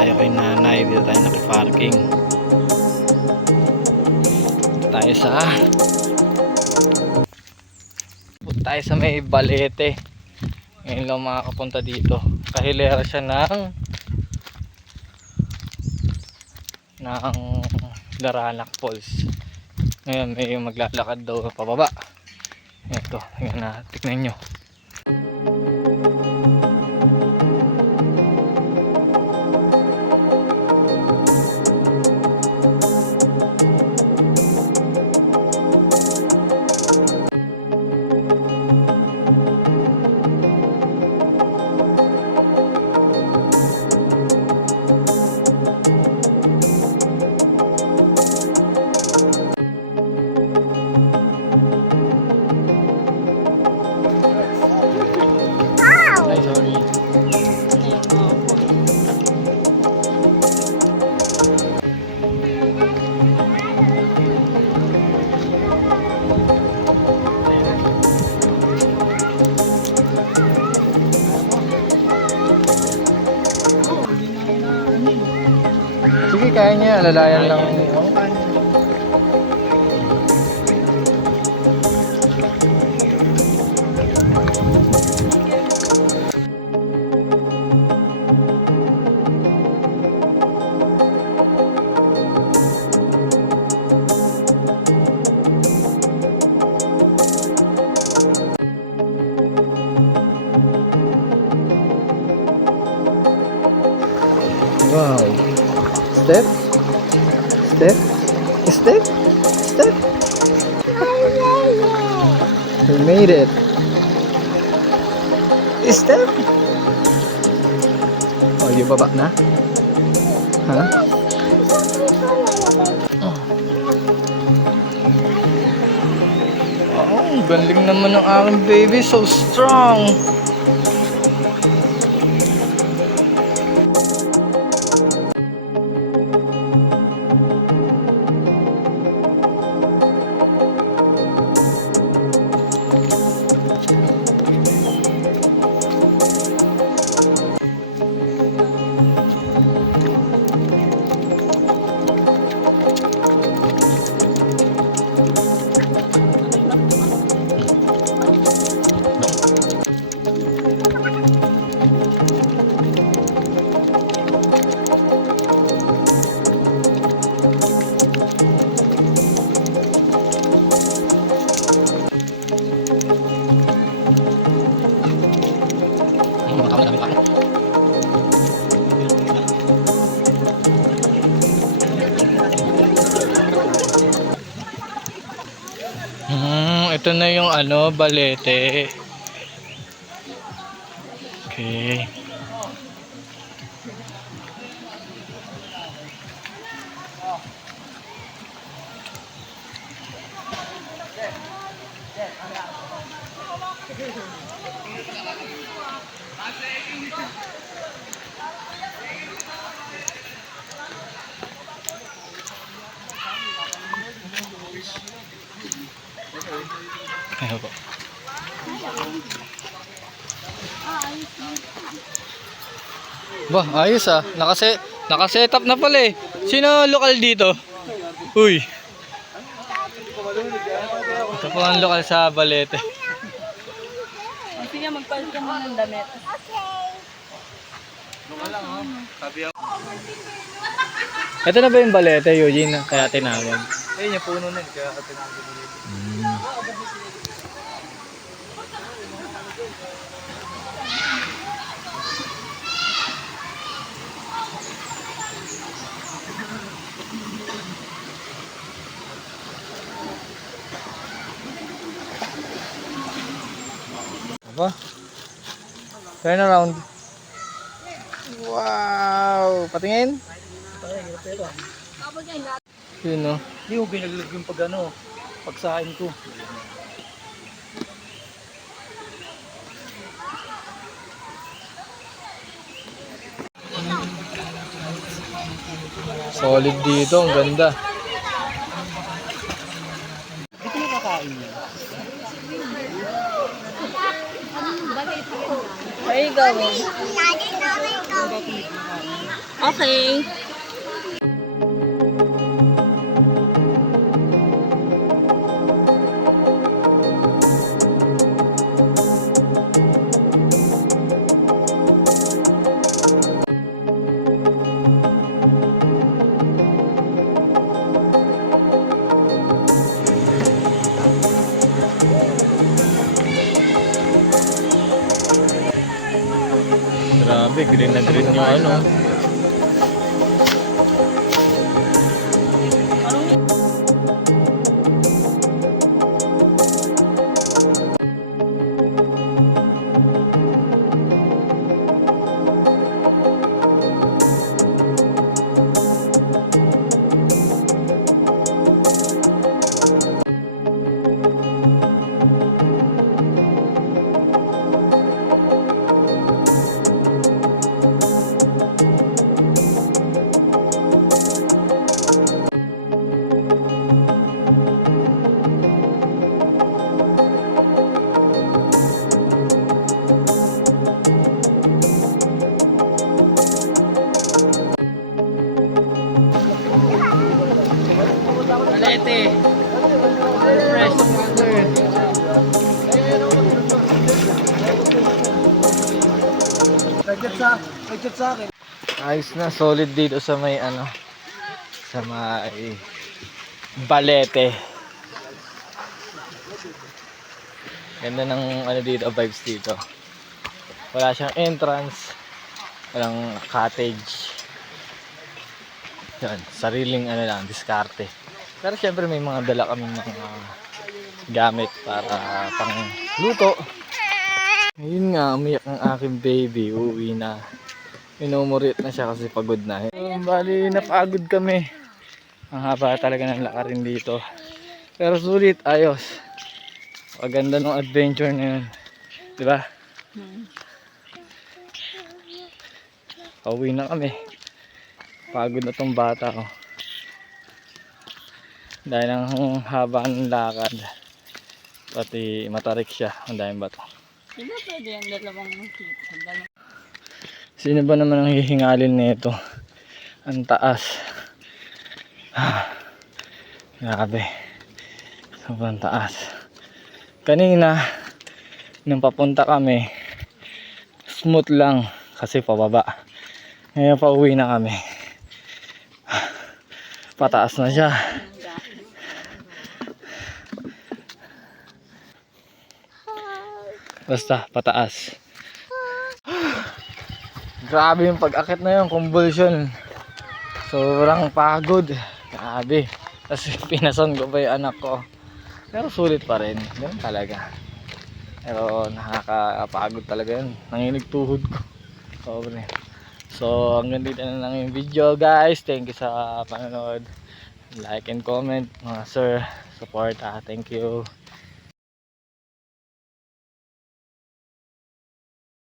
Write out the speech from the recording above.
tayo kay nanay. Dito tayo nakiparking. Tayo sa may Balete. Ngayon lang makakapunta dito. Kahilera siya ng Laranak Falls. Ngayon may maglalakad daw pababa. Ito, tignan nyo. Sige, kaya niya. Lalayan lang. Wow. Step. Step. Step. Step. We made it. Step. Oh, you baba na? Huh? Oh, galing naman ng aking baby. So strong. Ito na yung Balete. Okay. Ayan po. Bah, ayos ah. Nakaset up na pala eh. Sino lokal dito? Uy. Ito po ang lokal sa Balete. Sige, magpalit ka muna ng damit. Ito na ba yung Balete, Eugene? Kaya tinawag. Ayun yung puno na yun, kaya tinawag dito. Aba? Turn around. Wow! Patingin? Yun no? Hindi ko binaglag yung pagsahin ko. Solid dito, ang ganda. Dito nakakain niya. There you go. Okay. Grabe, green na green yung ano. Palete. Fresh. Nag-chat sa akin. Ayos na, solid dito sa may ano, sa may Balete. Ganda ng ano dito, vibes dito. Wala siyang entrance, walang cottage. Yan, sariling ano lang, diskarte. Pero syempre may mga dala kami mga gamit para pang luto. Ayun nga, umiyak ang aking baby, uuwi na. Minumurit na siya kasi pagod na. Bali, napagod kami. Ang haba talaga ng lakarin dito. Pero sulit, ayos. Paganda ng adventure na yun. Diba? Pauwi na kami. Pagod na tong bata ko. Dahil ang haba ng lakad. Pati matarik siya. Ang daming bato. Diba pwede yung dalawang kita? Sino ba naman ang hihingalin nito? Ang taas. Grabe. Sobrang taas. Kanina, nung papunta kami, smooth lang kasi pababa. Ngayon pauwi na kami. Pataas na siya. Basta, pataas. Grabe yung pag-akit na yun, convulsion. Sobrang pagod. Grabe. Tapos pinason ko pa yung anak ko. Pero sulit pa rin. Ganun talaga. Pero nakakapagod talaga yun. Nanginig tuhod ko. Sobre. So hanggang dito na lang yung video guys. Thank you sa panonood. Like and comment mga sir. Support. Thank you.